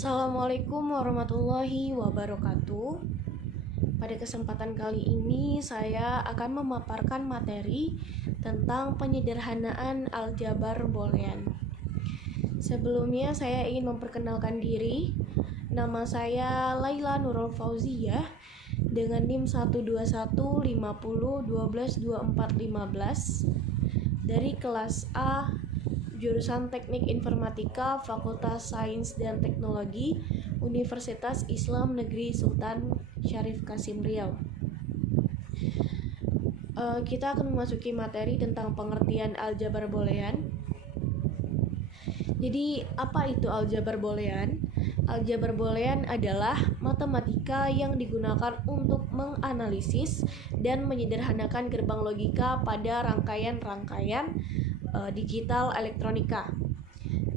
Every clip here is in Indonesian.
Assalamualaikum warahmatullahi wabarakatuh. Pada kesempatan kali ini saya akan memaparkan materi tentang penyederhanaan aljabar boolean. Sebelumnya saya ingin memperkenalkan diri. Nama saya Laila Nurul Fauziyah dengan NIM 12150122415 dari kelas A jurusan Teknik Informatika Fakultas Sains dan Teknologi Universitas Islam Negeri Sultan Syarif Kasim Riau. Kita akan memasuki materi tentang pengertian aljabar boolean. Jadi, apa itu aljabar boolean? Aljabar boolean adalah matematika yang digunakan untuk menganalisis dan menyederhanakan gerbang logika pada rangkaian-rangkaian digital elektronika.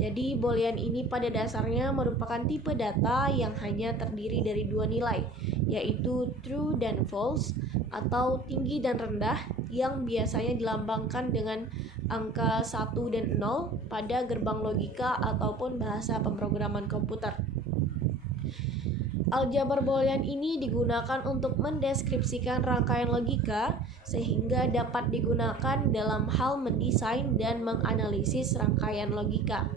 Jadi boolean ini pada dasarnya merupakan tipe data yang hanya terdiri dari dua nilai, yaitu true dan false atau tinggi dan rendah, yang biasanya dilambangkan dengan angka 1 dan 0 pada gerbang logika ataupun bahasa pemrograman komputer. Aljabar boolean ini digunakan untuk mendeskripsikan rangkaian logika sehingga dapat digunakan dalam hal mendesain dan menganalisis rangkaian logika.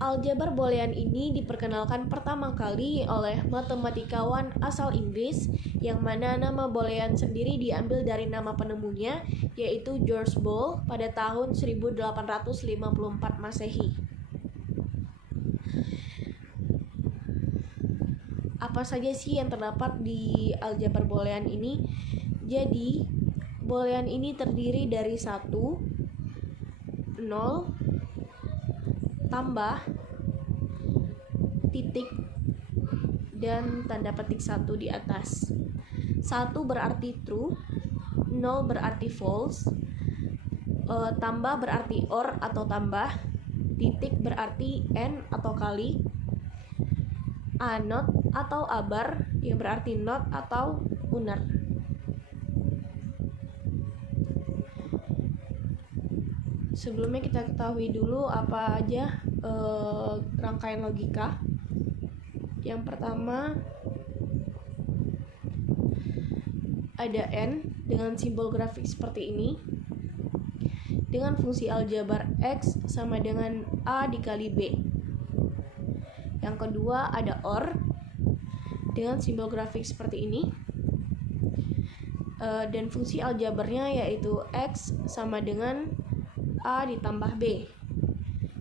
Aljabar boolean ini diperkenalkan pertama kali oleh matematikawan asal Inggris, yang mana nama boolean sendiri diambil dari nama penemunya, yaitu George Boole pada tahun 1854 Masehi. Apa saja sih yang terdapat di aljabar boolean ini? Jadi, boolean ini terdiri dari 1, 0, tambah, titik, dan tanda petik 1 di atas. 1 berarti true, 0 berarti false, tambah berarti or atau tambah, titik berarti and atau kali, not atau abar yang berarti not atau unar. Sebelumnya kita ketahui dulu apa aja rangkaian logika. Yang pertama ada n dengan simbol grafik seperti ini, dengan fungsi aljabar x sama dengan a dikali b. Yang kedua ada OR dengan simbol grafik seperti ini, dan fungsi aljabarnya yaitu x sama dengan a ditambah b.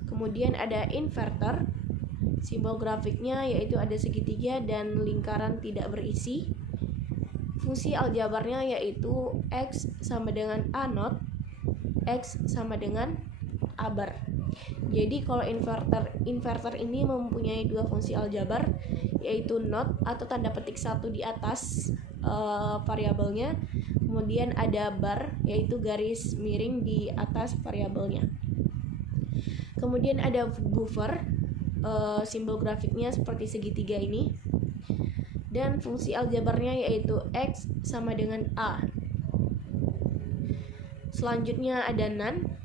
Kemudian ada inverter, simbol grafiknya yaitu ada segitiga dan lingkaran tidak berisi. Fungsi aljabarnya yaitu x sama dengan a not, x sama dengan abar. Jadi kalau inverter ini mempunyai dua fungsi aljabar, yaitu not atau tanda petik 1 di atas variabelnya, kemudian ada bar yaitu garis miring di atas variabelnya. Kemudian ada buffer, simbol grafiknya seperti segitiga ini, dan fungsi aljabarnya yaitu x sama dengan a. Selanjutnya ada NaN,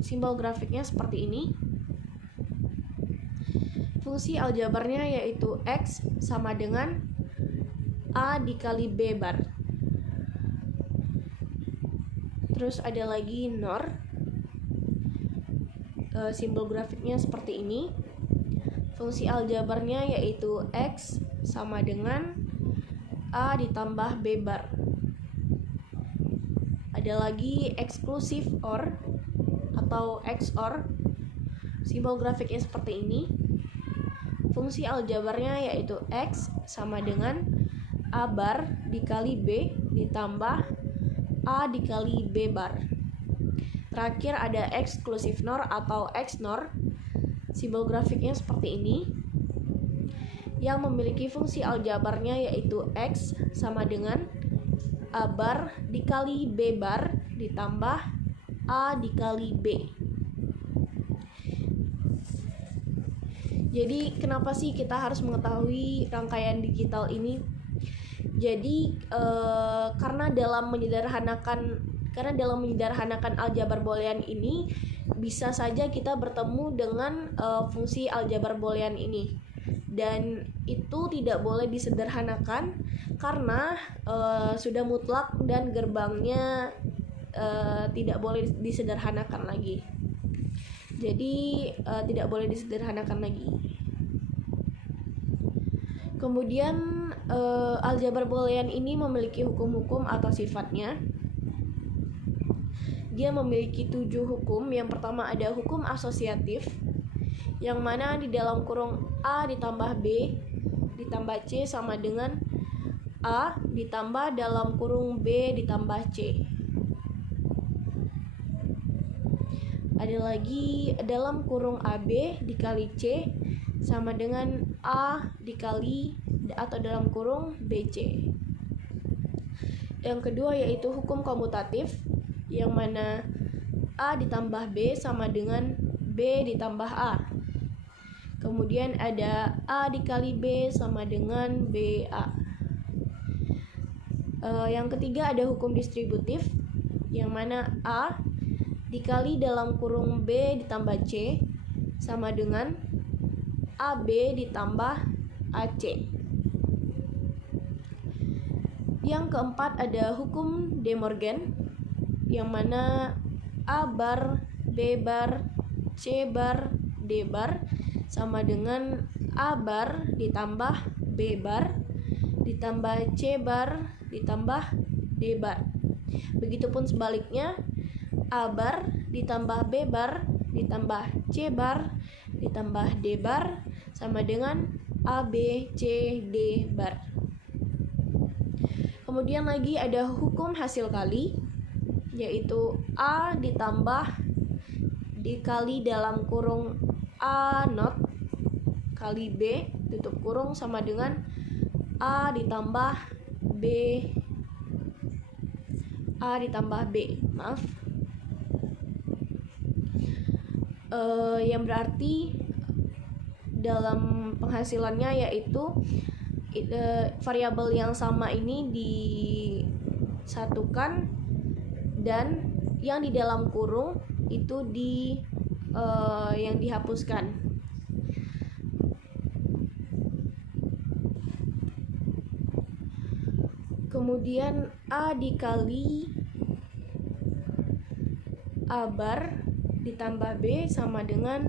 simbol grafiknya seperti ini. Fungsi aljabarnya yaitu x sama dengan a dikali b bar. Terus ada lagi NOR, simbol grafiknya seperti ini. Fungsi aljabarnya yaitu x sama dengan a ditambah b bar. Ada lagi exclusive OR atau XOR, simbol grafiknya seperti ini. Fungsi aljabarnya yaitu x sama dengan a bar dikali b ditambah a dikali b bar. Terakhir ada exclusive NOR atau XNOR, simbol grafiknya seperti ini, yang memiliki fungsi aljabarnya yaitu x sama dengan a bar dikali b bar ditambah a dikali b. Jadi kenapa sih kita harus mengetahui rangkaian digital ini? Jadi karena dalam menyederhanakan aljabar boolean ini bisa saja kita bertemu dengan fungsi aljabar boolean ini, dan itu tidak boleh disederhanakan karena sudah mutlak dan gerbangnya tidak boleh disederhanakan lagi. Jadi tidak boleh disederhanakan lagi. Kemudian aljabar boolean ini memiliki hukum-hukum atau sifatnya. Dia memiliki 7 hukum. Yang pertama ada hukum asosiatif, yang mana di dalam kurung A ditambah B ditambah C sama dengan A ditambah dalam kurung B ditambah C. Ada lagi dalam kurung AB dikali C sama dengan A dikali atau dalam kurung BC. Yang kedua yaitu hukum komutatif, yang mana A ditambah B sama dengan B ditambah A. Kemudian ada A dikali B sama dengan BA. Yang ketiga ada hukum distributif, yang mana A dikali dalam kurung B ditambah C sama dengan AB ditambah AC. Yang keempat ada hukum De Morgan, yang mana A bar, B bar, C bar, D bar sama dengan A bar ditambah B bar ditambah C bar ditambah D bar. Begitupun sebaliknya, A bar ditambah B bar ditambah C bar ditambah D bar sama dengan A, B, C, D bar. Kemudian lagi ada hukum hasil kali, yaitu A ditambah dikali dalam kurung A not kali B tutup kurung sama dengan A ditambah B yang berarti dalam penghasilannya yaitu variabel yang sama ini disatukan dan yang di dalam kurung itu yang dihapuskan. Kemudian A dikali A bar ditambah B sama dengan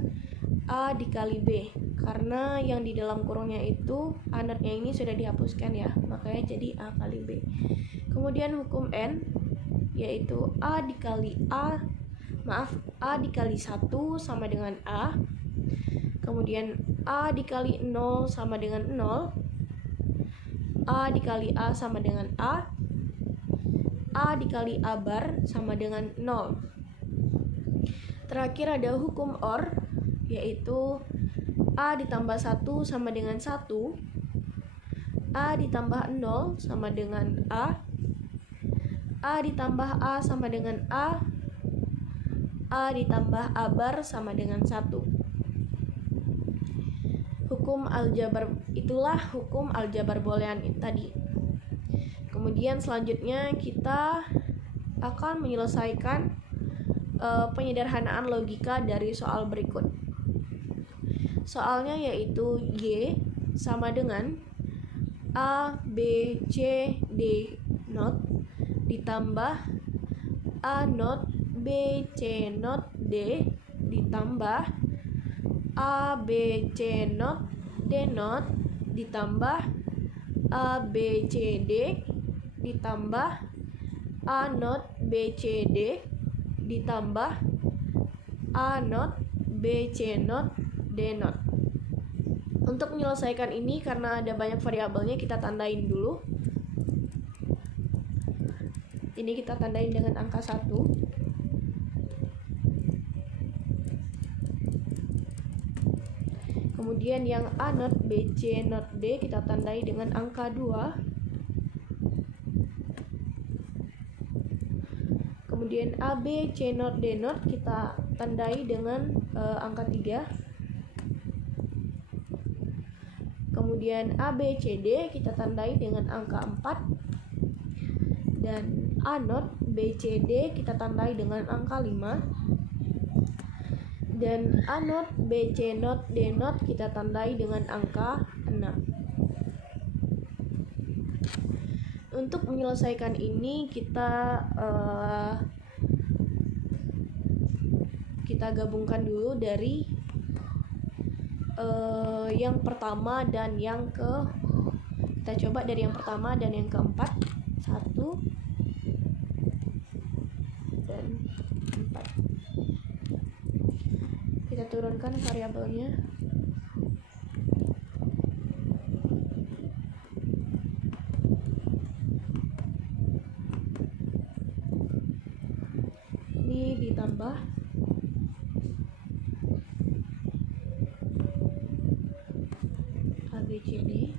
A dikali B, karena yang di dalam kurungnya itu anotnya ini sudah dihapuskan ya, makanya jadi A kali B. Kemudian hukum N yaitu A dikali A dikali 1 sama dengan A, kemudian A dikali 0 sama dengan 0, A dikali A sama dengan A dikali A bar sama dengan 0. Terakhir ada hukum OR, yaitu A ditambah 1 sama dengan 1, A ditambah 0 sama dengan A ditambah A sama dengan A ditambah A bar sama dengan 1. Itulah hukum aljabar boolean tadi. Kemudian selanjutnya kita akan menyelesaikan penyederhanaan logika dari soal berikut. Soalnya yaitu Y sama dengan A, B, C, D not ditambah A not, B, C not, D ditambah A, B, C not, D not ditambah A, B, C, D ditambah A not, B, C, D ditambah A not, B, C not, D not. Untuk menyelesaikan ini, karena ada banyak variabelnya, kita tandain dulu. Ini kita tandain dengan angka 1. Kemudian yang A not, B, C not, D kita tandai dengan angka 2. Kemudian A, B, C not, D not kita tandai dengan angka 3. Kemudian A, B, C, D kita tandai dengan angka 4. Dan A not, B, C, D kita tandai dengan angka 5. Dan A not, B, C not, D not kita tandai dengan angka 6. Untuk menyelesaikan ini kita gabungkan dulu dari yang pertama dan yang kita coba dari yang pertama dan yang keempat. 1 dan 4. Kita turunkan variabelnya. Ini ditambah ABCD.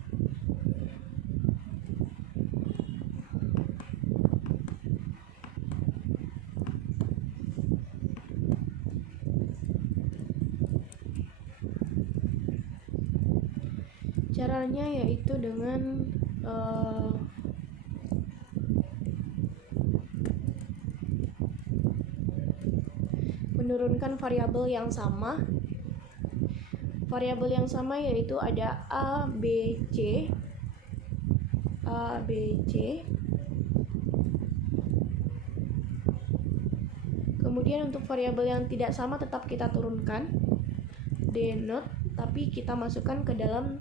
Caranya yaitu dengan menurunkan variabel yang sama. Variabel yang sama yaitu ada A, B, C. Kemudian untuk variabel yang tidak sama tetap kita turunkan D not, tapi kita masukkan ke dalam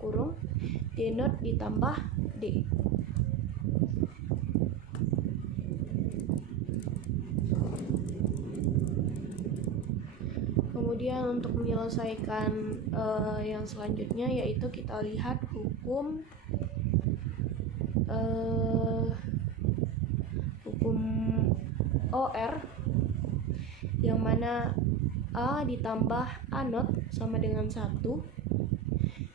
kurung D not ditambah D. Kemudian untuk menyelesaikan yang selanjutnya yaitu kita lihat hukum OR, yang mana A ditambah A not sama dengan 1,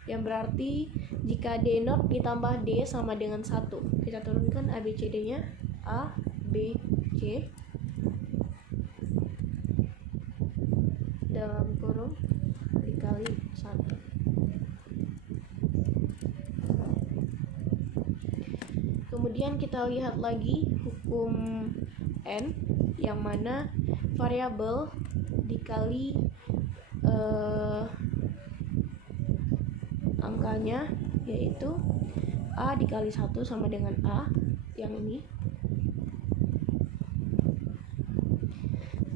yang berarti jika D not ditambah D sama dengan 1. Kita turunkan ABCD nya. A, B, C dalam kurung dikali 1. Kemudian kita lihat lagi hukum N, yang mana variabel dikali angkanya, yaitu A dikali 1 sama dengan A, yang ini.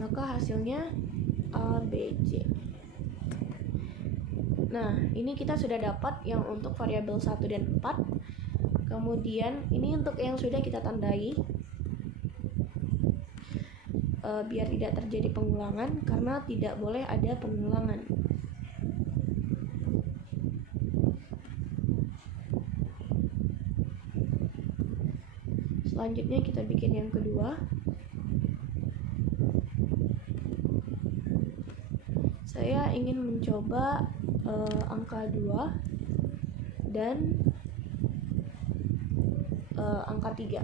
Maka hasilnya A, B, C. Nah, ini kita sudah dapat yang untuk variabel 1 dan 4. Kemudian ini untuk yang sudah kita tandai, biar tidak terjadi pengulangan, karena tidak boleh ada pengulangan. Selanjutnya kita bikin yang kedua. Saya ingin mencoba angka 2 dan angka 3.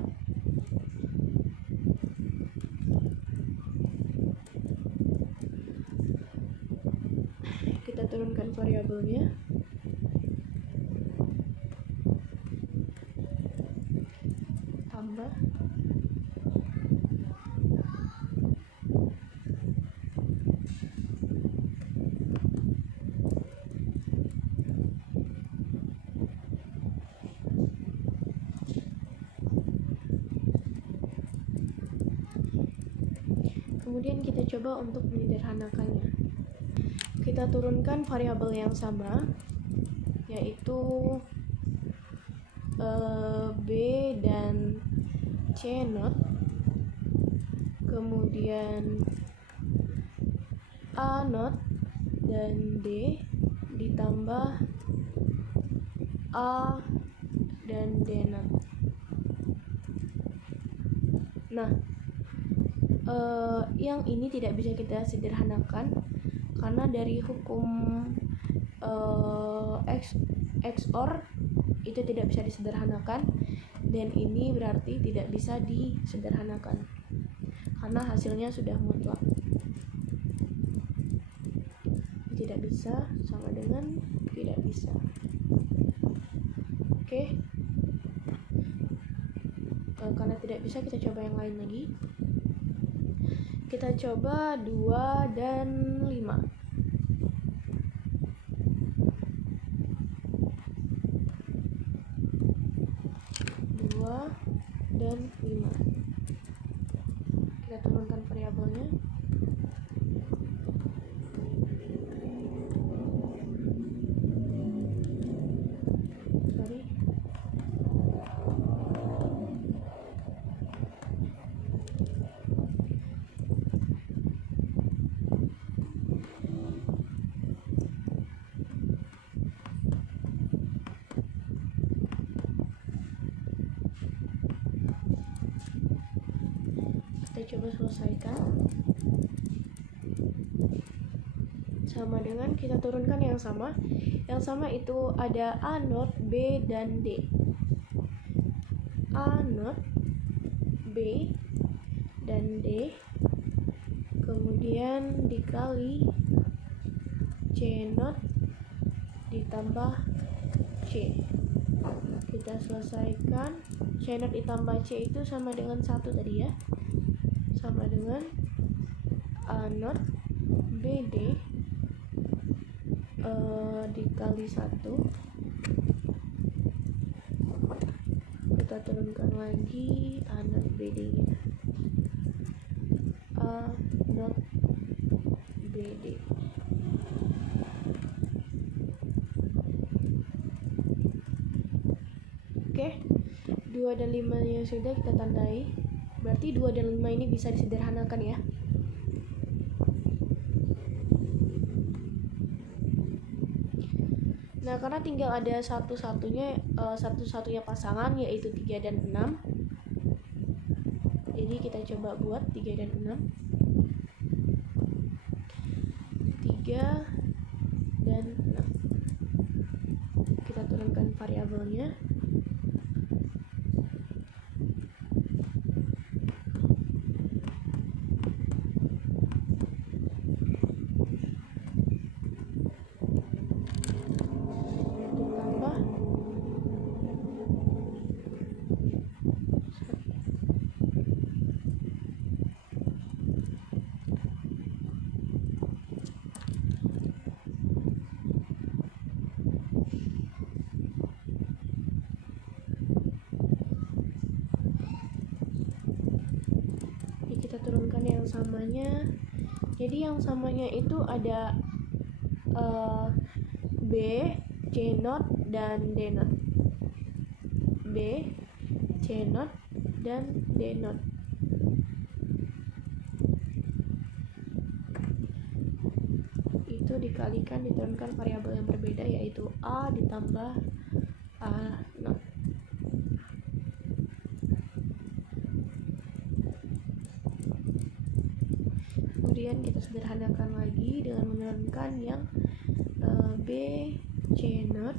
Kita turunkan variabelnya. Tambah kemudian kita coba untuk menyederhanakannya. Kita turunkan variabel yang sama, yaitu B dan C not, kemudian A not dan D ditambah A dan D not. Nah, yang ini tidak bisa kita sederhanakan karena dari hukum XOR itu tidak bisa disederhanakan, dan ini berarti tidak bisa disederhanakan karena hasilnya sudah mutlak. Tidak bisa sama dengan tidak bisa. Oke. Karena tidak bisa, kita coba yang lain lagi. Kita coba 2 dan 5. 2 dan 5. Kita turunkan variabelnya. Kita coba selesaikan. Sama dengan kita turunkan yang sama. Yang sama itu ada A not, B, dan D. A not, B, dan D. Kemudian dikali C not ditambah C. Kita selesaikan. C not ditambah C itu sama dengan 1 tadi ya. Sama dengan A not BD dikali 1. Kita turunkan lagi A not BD nya. A not BD. Oke, 2 dan 5 nya sudah kita tandai. Berarti 2 dan 5 ini bisa disederhanakan ya. Nah, karena tinggal ada satu-satunya pasangan yaitu 3 dan 6. Jadi kita coba buat 3 dan 6. 3 dan 6. Kita turunkan variabelnya. Kita turunkan yang samanya. Jadi yang samanya itu ada B, C not, dan D not. B, C not, dan D not. Itu dikalikan, diturunkan variabel yang berbeda yaitu A ditambah A not. Kemudian kita sederhanakan lagi dengan menurunkan yang B, C not,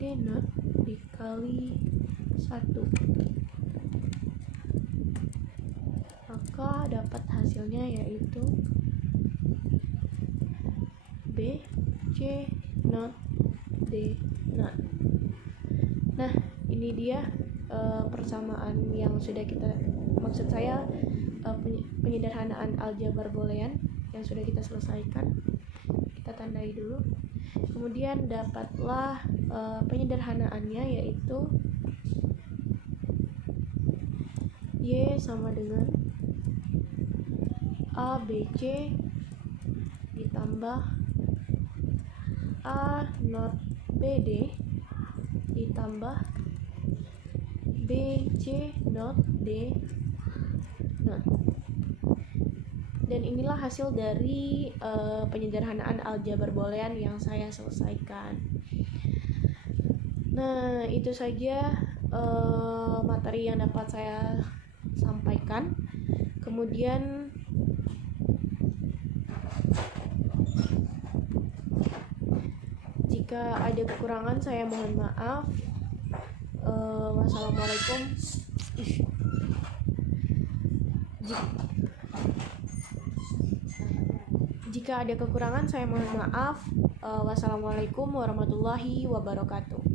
D not dikali 1. Maka dapat hasilnya yaitu B, C not, D not. Nah, ini dia persamaan yang sudah kita, maksud saya penyederhanaan aljabar boolean yang sudah kita selesaikan. Kita tandai dulu. Kemudian dapatlah penyederhanaannya yaitu Y sama dengan ABC ditambah A not BD ditambah BC not D not. Dan inilah hasil dari penyederhanaan aljabar boolean yang saya selesaikan. Nah, itu saja materi yang dapat saya sampaikan. Kemudian jika ada kekurangan saya mohon maaf. Wassalamualaikum. Jika ada kekurangan saya mohon maaf. Wassalamualaikum warahmatullahi wabarakatuh.